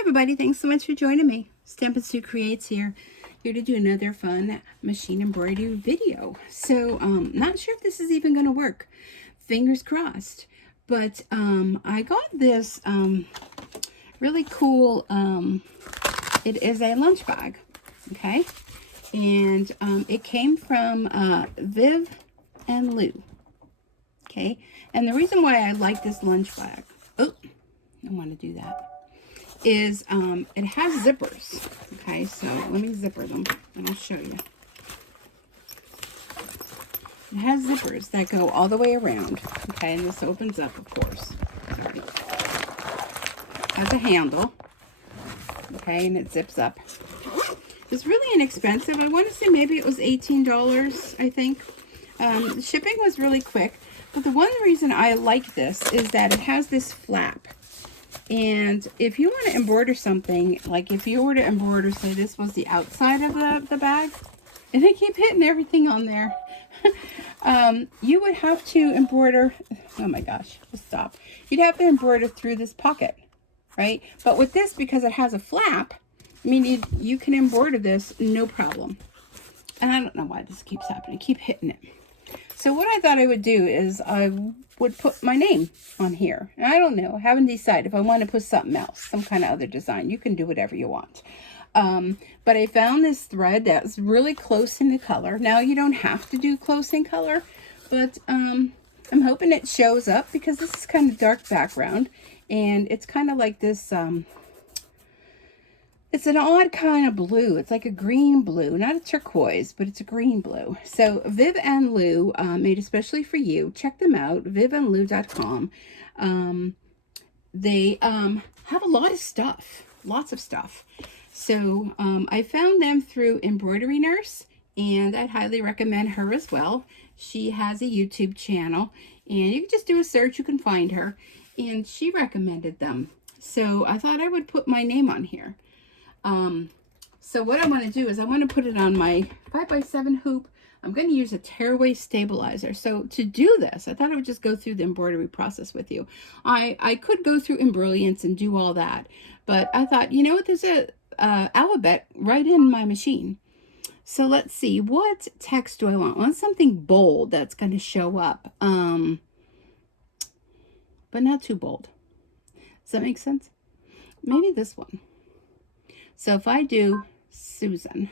everybody, thanks so much for joining me. Stampin' Sue Creates here to do another fun machine embroidery video. So, not sure if this is even going to work. Fingers crossed. But I got this really cool, it is a lunch bag, okay? And it came from Viv and Lou, okay? And the reason why I like this lunch bag, oh, I don't want to do that, is it has zippers. Okay, so let me zipper them and I'll show you. It has zippers that go all the way around. Okay, and this opens up, of course. Sorry. Has a handle. Okay, and it zips up. It's really inexpensive. I want to say maybe it was $18, I think. The shipping was really quick. But the one reason I like this is that it has this flap. And if you want to embroider something, like if you were to embroider, say this was the outside of the bag, and I keep hitting everything on there, you would have to embroider, oh my gosh, just stop. You'd have to embroider through this pocket, right? But with this, because it has a flap, I mean, you can embroider this no problem. And I don't know why this keeps happening. I keep hitting it. So what I thought I would do is I would put my name on here. And I don't know. I haven't decided if I want to put something else, some kind of other design. You can do whatever you want. But I found this thread that's really close in the color. Now, you don't have to do close in color, but I'm hoping it shows up because this is kind of dark background. And it's kind of like this... it's an odd kind of blue. It's like a green blue, not a turquoise, but it's a green blue. So Viv and Lou made especially for you. Check them out, vivandlou.com. They have a lot of stuff, lots of stuff. So I found them through Embroidery Nurse, and I'd highly recommend her as well. She has a YouTube channel, and you can just do a search, you can find her. And she recommended them. So I thought I would put my name on here. So what I want to do is I want to put it on my 5x7 hoop. I'm going to use a tearaway stabilizer. So to do this, I thought I would just go through the embroidery process with you. I could go through Embrilliance and do all that, but I thought, you know what, there's a alphabet right in my machine. So let's see, what text do I want? I want something bold that's going to show up, but not too bold. Does that make sense? Maybe this one. So if I do Susan,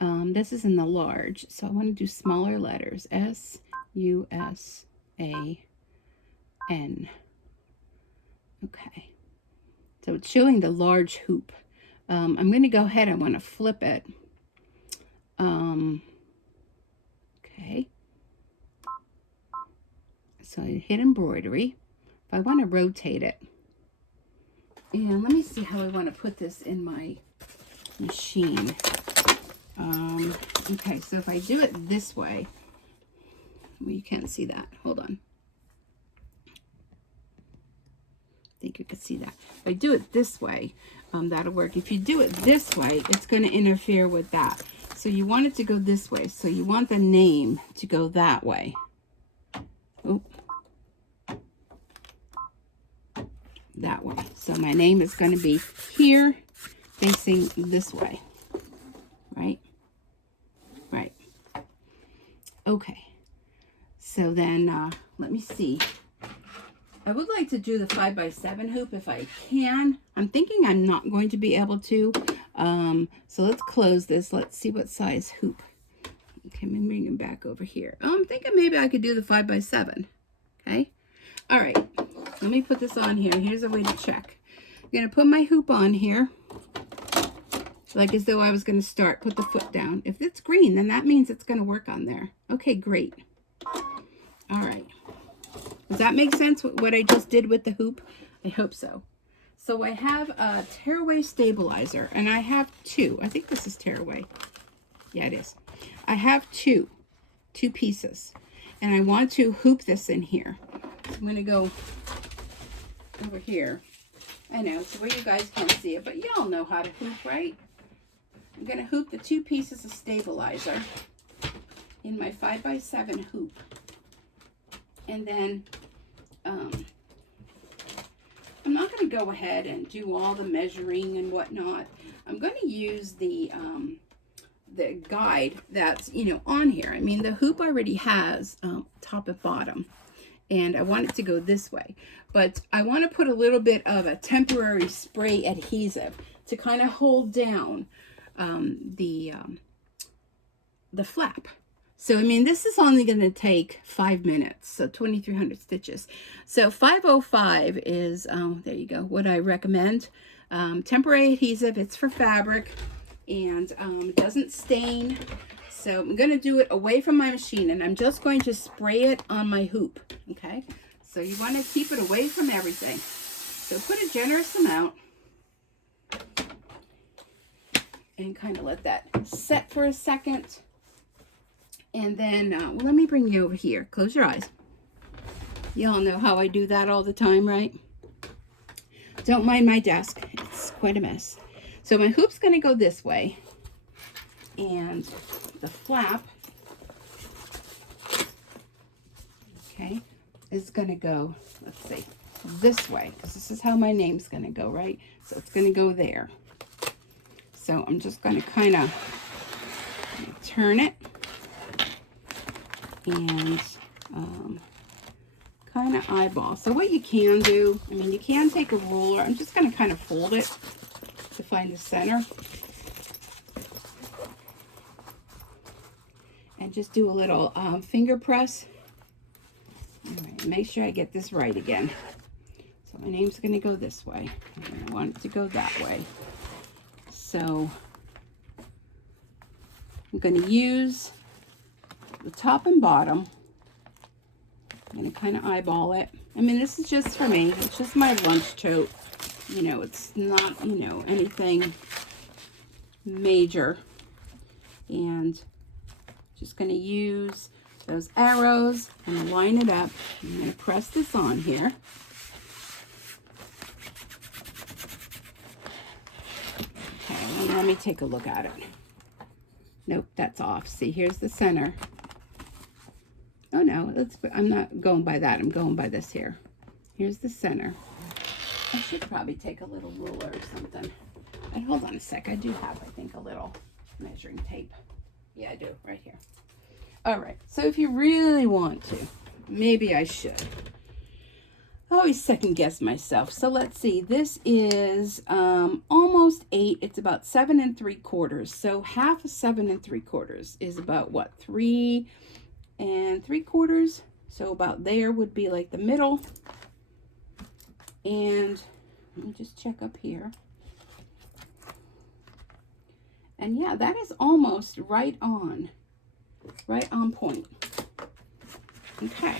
this is in the large, so I want to do smaller letters, S-U-S-A-N. Okay, so it's showing the large hoop. I'm going to go ahead, I want to flip it. Okay, so I hit embroidery. If I want to rotate it, and let me see how I want to put this in my machine. Okay, so if I do it this way, well, you can't see that. Hold on. I think you can see that. If I do it this way, that'll work. If you do it this way, it's going to interfere with that. So you want it to go this way. So you want the name to go that way. Oh. That way. So my name is going to be here, facing this way. Right? Right. Okay. So then, let me see. I would like to do the 5x7 hoop if I can. I'm thinking I'm not going to be able to. So let's close this. Let's see what size hoop. Okay, let me bring him back over here. I'm thinking maybe I could do the 5x7. Okay. All right. Let me put this on here. Here's a way to check. I'm going to put my hoop on here, like as though I was going to start. Put the foot down. If it's green, then that means it's going to work on there. Okay, great. All right. Does that make sense, what I just did with the hoop? I hope so. So I have a tearaway stabilizer, and I have two. I think this is tearaway. Yeah, it is. I have two pieces, and I want to hoop this in here. So I'm going to go over here. I know, it's where you guys can't see it, but y'all know how to hoop, right? I'm going to hoop the two pieces of stabilizer in my 5x7 hoop. And then I'm not going to go ahead and do all the measuring and whatnot. I'm going to use the guide that's, you know, on here. I mean, the hoop already has top and bottom, and I want it to go this way. But I want to put a little bit of a temporary spray adhesive to kind of hold down the flap. So, I mean, this is only going to take 5 minutes, so 2,300 stitches. So 505 is, there you go, what I recommend. Temporary adhesive, it's for fabric, and it doesn't stain. So I'm going to do it away from my machine, and I'm just going to spray it on my hoop, okay? So you want to keep it away from everything. So put a generous amount and kind of let that set for a second. And then, well, let me bring you over here. Close your eyes. Y'all know how I do that all the time, right? Don't mind my desk. It's quite a mess. So my hoop's going to go this way. And the flap, okay, is going to go, let's see, this way. Because this is how my name's going to go, right? So it's going to go there. So I'm just going to kind of turn it. And kind of eyeball. So what you can do, I mean, you can take a ruler. I'm just going to kind of fold it to find the center. And just do a little finger press. All right, make sure I get this right again. So my name's going to go this way. And I want it to go that way. So I'm going to use the top and bottom. I'm going to kind of eyeball it. I mean, this is just for me. It's just my lunch tote. You know, it's not, you know, anything major. And just going to use those arrows and line it up. I'm going to press this on here. Okay, let me take a look at it. Nope, that's off. See, here's the center. Oh no, I'm not going by that. I'm going by this here. Here's the center. I should probably take a little ruler or something. And hold on a sec. I do have, I think, a little measuring tape. Yeah, I do, right here. All right, so if you really want to, maybe I should. I always second guess myself. So let's see. This is almost 8. It's about 7 3/4. So half of 7 3/4 is about what? 3 3/4. So about there would be like the middle. And let me just check up here. And yeah, that is almost right on point. Okay.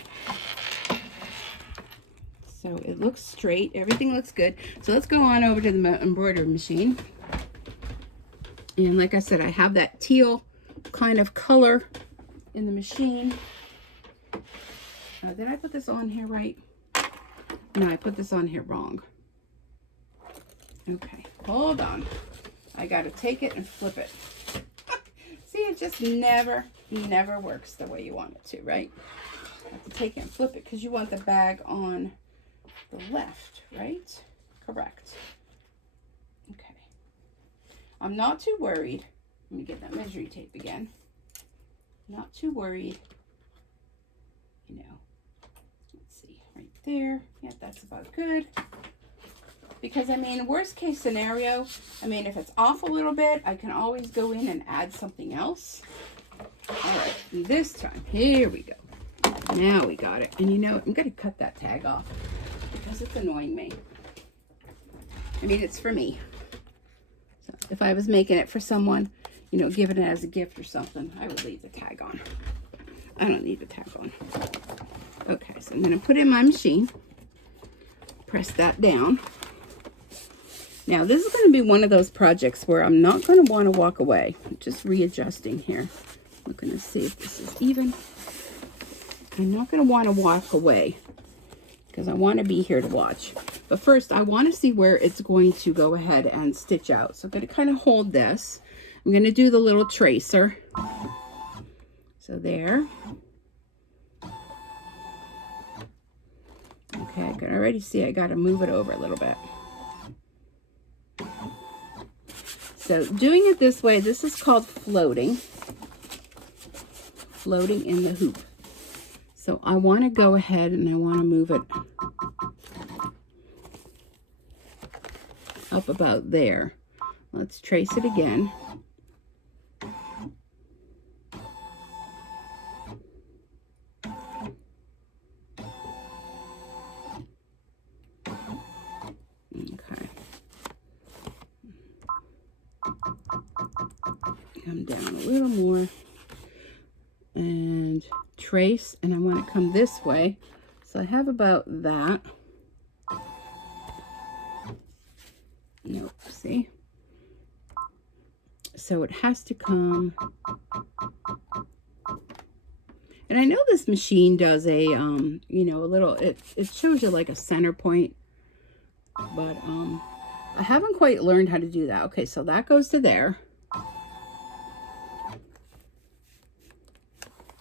So it looks straight. Everything looks good. So let's go on over to the embroidery machine. And like I said, I have that teal kind of color in the machine. Did I put this on here right? No, I put this on here wrong. Okay, hold on. I got to take it and flip it. See, it just never works the way you want it to, right? You have to take it and flip it because you want the bag on the left, right? Correct. Okay. I'm not too worried. Let me get that measuring tape again. Not too worried. You know, let's see, right there. Yeah, that's about good. Because, I mean, worst case scenario, I mean, if it's off a little bit, I can always go in and add something else. All right, this time, here we go. Now we got it. And you know, I'm going to cut that tag off because it's annoying me. I mean, it's for me. So if I was making it for someone, you know, giving it as a gift or something, I would leave the tag on. I don't need the tag on. Okay, so I'm going to put it in my machine. Press that down. Now, this is going to be one of those projects where I'm not going to want to walk away. I'm just readjusting here. Looking to see if this is even. I'm not going to want to walk away because I want to be here to watch. But first, I want to see where it's going to go ahead and stitch out. So I'm going to kind of hold this. I'm going to do the little tracer. So there. Okay, I can already see I got to move it over a little bit. So doing it this way, this is called floating. Floating in the hoop. So I want to go ahead and I want to move it up about there. Let's trace it again. Okay. Come down a little more and trace, and I want to come this way. So I have about that. Nope, see? So it has to come. And I know this machine does a, you know, a little, it shows you like a center point, but I haven't quite learned how to do that. Okay, so that goes to there.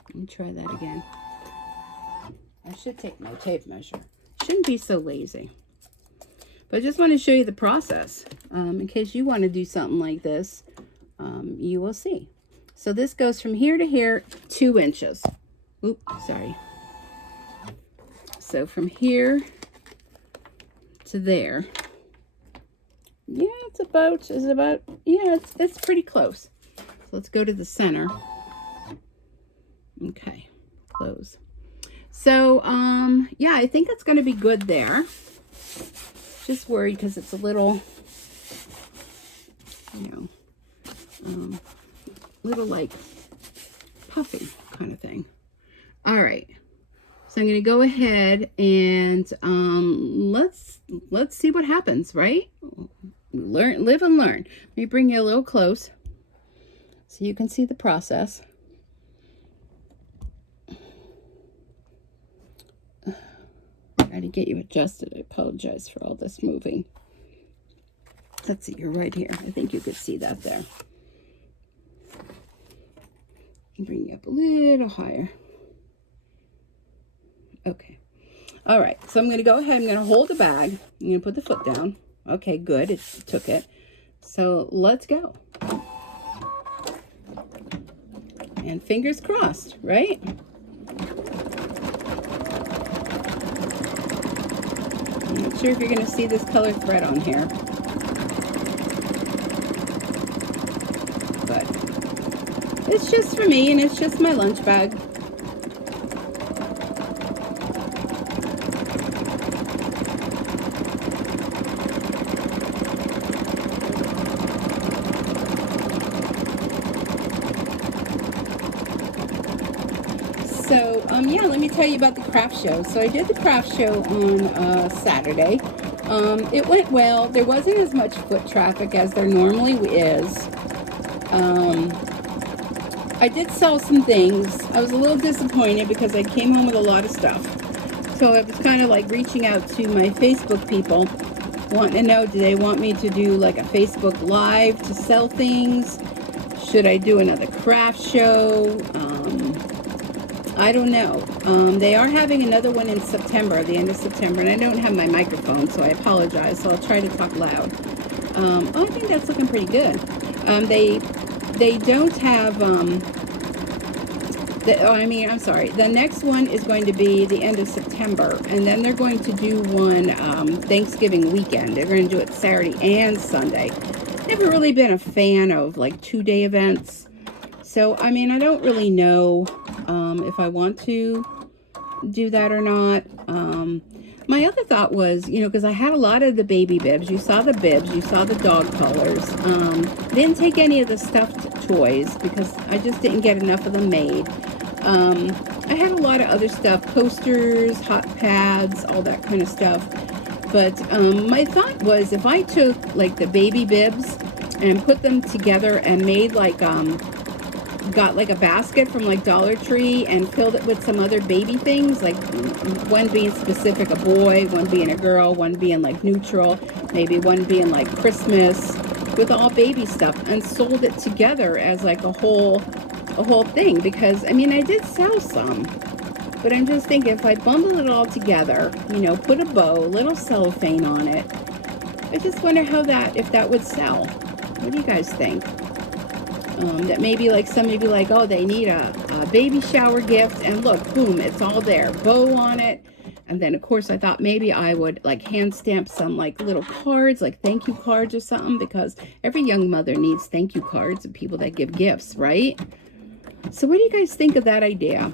Let me try that again. I should take my tape measure. Shouldn't be so lazy. But I just want to show you the process. In case you want to do something like this, you will see. So this goes from here to here, 2 inches. Oop, sorry. So from here to there. Yeah, it's about, yeah, it's pretty close. So let's go to the center. Okay, close. So, yeah, I think it's going to be good there. Just worried because it's a little, you know, little like puffy kind of thing. All right. So I'm going to go ahead and let's see what happens, right? Learn, live and learn. Let me bring you a little close so you can see the process. Try to get you adjusted. I apologize for all this moving. Let's see, you're right here. I think you could see that there. Bring you up a little higher. Okay. All right. So I'm going to go ahead. I'm going to hold the bag. I'm going to put the foot down. Okay, good. It took it. So let's go. And fingers crossed, right? I'm not sure if you're going to see this colored thread on here. But it's just for me, and it's just my lunch bag. So, yeah, let me tell you about the craft show. So I did the craft show on Saturday. It went well. There wasn't as much foot traffic as there normally is. I did sell some things. I was a little disappointed because I came home with a lot of stuff. So I was kind of like reaching out to my Facebook people, wanting to know, do they want me to do like a Facebook Live to sell things? Should I do another craft show? I don't know. They are having another one in September, the end of September, and I don't have my microphone, so I apologize. So I'll try to talk loud. I think that's looking pretty good. They don't have, I'm sorry. The next one is going to be the end of September, and then they're going to do one Thanksgiving weekend. They're going to do it Saturday and Sunday. Never really been a fan of like 2-day events. So, I mean, I don't really know if I want to do that or not. My other thought was, you know, because I had a lot of the baby bibs. You saw the bibs. You saw the dog collars. Didn't take any of the stuffed toys because I just didn't get enough of them made. I had a lot of other stuff, coasters, hot pads, all that kind of stuff. But my thought was if I took like the baby bibs and put them together and made like got like a basket from like Dollar Tree and filled it with some other baby things, like one being specific a boy, one being a girl, one being like neutral, maybe one being like Christmas, with all baby stuff, and sold it together as like a whole thing. Because I mean, I did sell some, But I'm just thinking, if I bundle it all together, you know, put a bow, a little cellophane on it, I just wonder how if that would sell. What do you guys think? That maybe like somebody be like, oh, they need a baby shower gift, and look, boom, it's all there, bow on it. And then of course I thought maybe I would like hand stamp some like little cards, like thank you cards or something, because every young mother needs thank you cards of people that give gifts, right? So what do you guys think of that idea?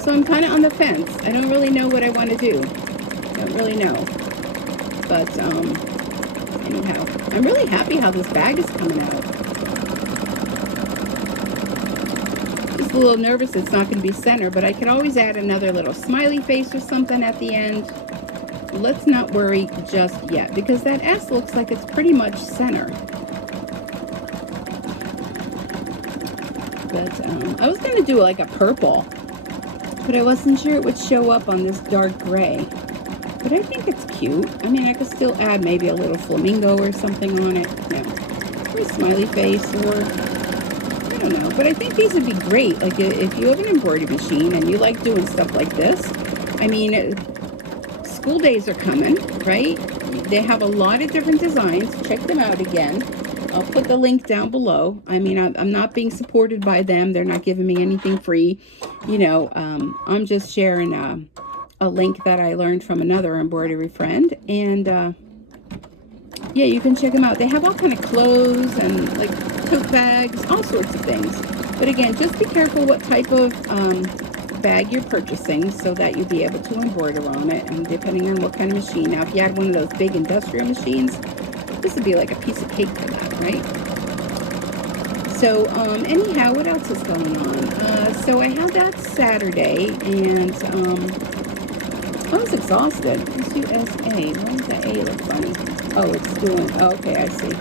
So I'm kind of on the fence. I don't really know what I want to do. Don't really know. But anyhow, I'm really happy how this bag is coming out. Just a little nervous it's not going to be center, but I could always add another little smiley face or something at the end. Let's not worry just yet, because that S looks like it's pretty much center. But I was going to do like a purple, but I wasn't sure it would show up on this dark gray. But I think it's cute. I mean, I could still add maybe a little flamingo or something on it. No. Or a smiley face, or I don't know. But I think these would be great. Like if you have an embroidery machine and you like doing stuff like this. I mean, school days are coming, right? They have a lot of different designs. Check them out again. I'll put the link down below. I mean, I'm not being supported by them. They're not giving me anything free. You know, I'm just sharing a link that I learned from another embroidery friend. And yeah, you can check them out. They have all kind of clothes and like tote bags, all sorts of things. But again, just be careful what type of bag you're purchasing so that you'll be able to embroider on it, and depending on what kind of machine. Now, if you had one of those big industrial machines, this would be like a piece of cake for that, right? So, anyhow, what else is going on? So I had that Saturday, and I was exhausted. SUSA. Why does the A look funny? Oh, it's doing, okay, I see.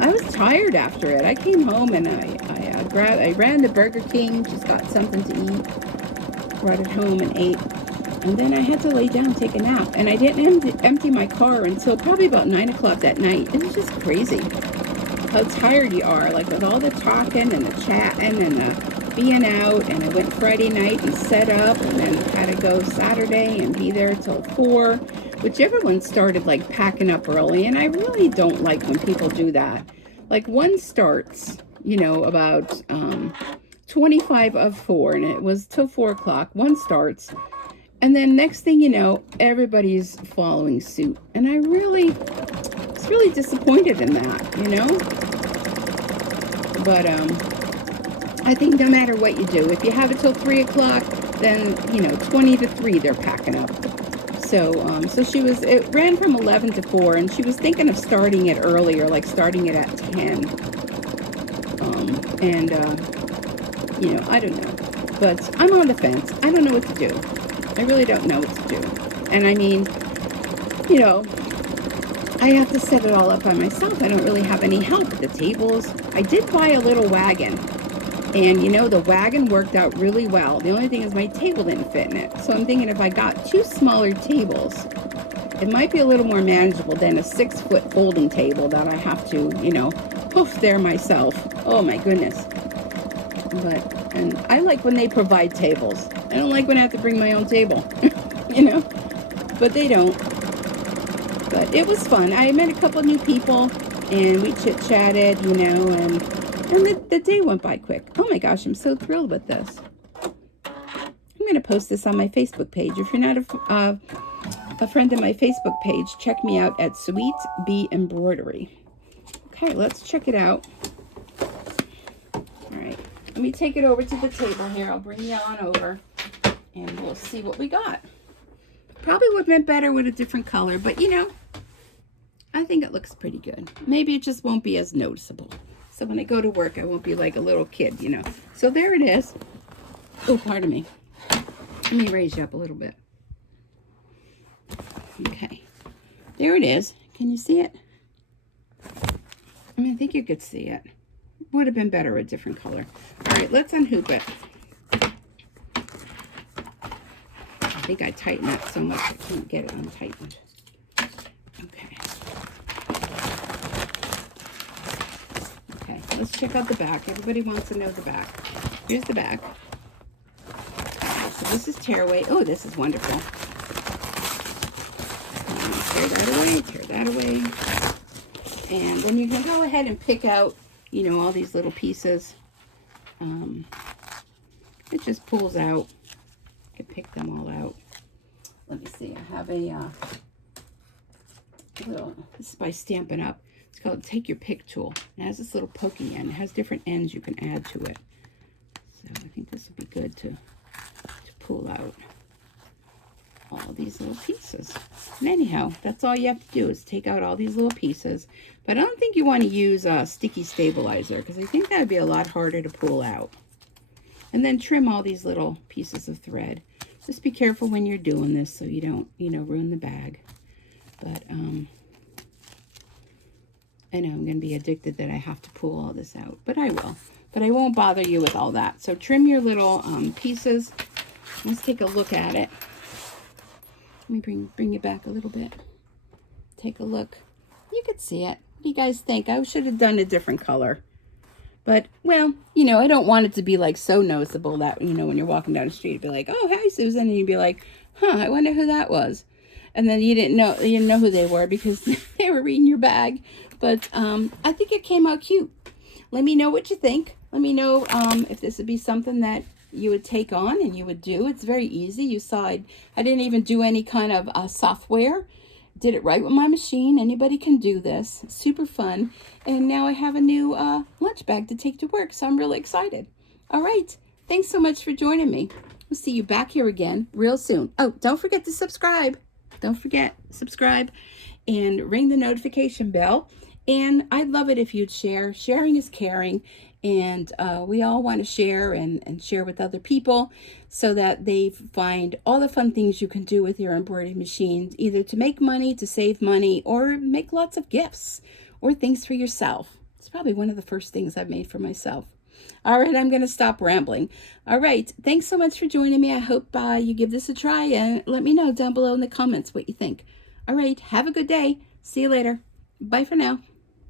I was tired after it. I came home and I ran to Burger King, just got something to eat, brought it home and ate. And then I had to lay down and take a nap. And I didn't empty my car until probably about 9 o'clock that night. It was just crazy how tired you are, like with all the talking and the chatting and the being out. And I went Friday night and set up, and then had to go Saturday and be there till 4, which everyone started like packing up early. And I really don't like when people do that. Like one starts, you know, about 25 of 4, and it was till 4 o'clock. One starts. And then next thing you know, everybody's following suit. And I was really disappointed in that, you know? But I think no matter what you do, if you have it till 3 o'clock, then, you know, 20 to 3, they're packing up. So, it ran from 11 to 4, and she was thinking of starting it earlier, like starting it at 10. You know, I don't know. But I'm on the fence. I don't know what to do. I really don't know what to do. And I mean, you know, I have to set it all up by myself. I don't really have any help. The tables, I did buy a little wagon. And you know, the wagon worked out really well. The only thing is my table didn't fit in it. So I'm thinking if I got 2 smaller tables, it might be a little more manageable than a 6-foot folding table that I have to, you know, poof there myself. Oh my goodness. And I like when they provide tables. I don't like when I have to bring my own table, you know, but they don't. But it was fun. I met a couple new people, and we chit-chatted, you know, and the day went by quick. Oh my gosh, I'm so thrilled with this. I'm going to post this on my Facebook page. If you're not a friend of my Facebook page, check me out at SUEweet Bee Embroidery. Okay, let's check it out. All right. Let me take it over to the table here. I'll bring you on over, and we'll see what we got. Probably would have been better with a different color, but you know, I think it looks pretty good. Maybe it just won't be as noticeable. So when I go to work, I won't be like a little kid, you know. So there it is. Oh, pardon me. Let me raise you up a little bit. Okay. There it is. Can you see it? I mean, I think you could see it. Would have been better a different color. All right, let's unhoop it. I think I tightened that so much I can't get it untightened. Okay. Okay, let's check out the back. Everybody wants to know the back. Here's the back. There's the this is tearaway. Oh, this is wonderful. Tear that away, tear that away. And then you can go ahead and pick out, you know, all these little pieces. It just pulls out. You can pick them all out. Let me see. I have a little, this is by Stampin' Up. It's called Take Your Pick tool. It has this little pokey end. It has different ends you can add to it. So I think this would be good to pull out all these little pieces. And anyhow, that's all you have to do is take out all these little pieces. But I don't think you want to use a sticky stabilizer because I think that would be a lot harder to pull out. And then trim all these little pieces of thread. Just be careful when you're doing this so you don't, you know, ruin the bag. But I know I'm going to be addicted that I have to pull all this out, but I will. But I won't bother you with all that. So trim your little pieces. Let's take a look at it. Let me bring it back a little bit. Take a look. You could see it. What do you guys think? I should have done a different color. But, well, you know, I don't want it to be, like, so noticeable that, you know, when you're walking down the street, you'd be like, oh, hi, Susan. And you'd be like, huh, I wonder who that was. And then you didn't know who they were because they were reading your bag. But I think it came out cute. Let me know what you think. Let me know if this would be something that you would take on and you would do. It's very easy. You saw I didn't even do any kind of software. Did it right with my machine. Anybody can do this. Super fun. And now I have a new lunch bag to take to work. So I'm really excited. All right. Thanks so much for joining me. We'll see you back here again real soon. Oh, don't forget to subscribe. Don't forget, subscribe and ring the notification bell. And I'd love it if you'd share. Sharing is caring. And we all want to share and share with other people so that they find all the fun things you can do with your embroidery machine, either to make money, to save money, or make lots of gifts or things for yourself. It's probably one of the first things I've made for myself. All right, I'm going to stop rambling. All right, thanks so much for joining me. I hope you give this a try and let me know down below in the comments what you think. All right, have a good day. See you later. Bye for now.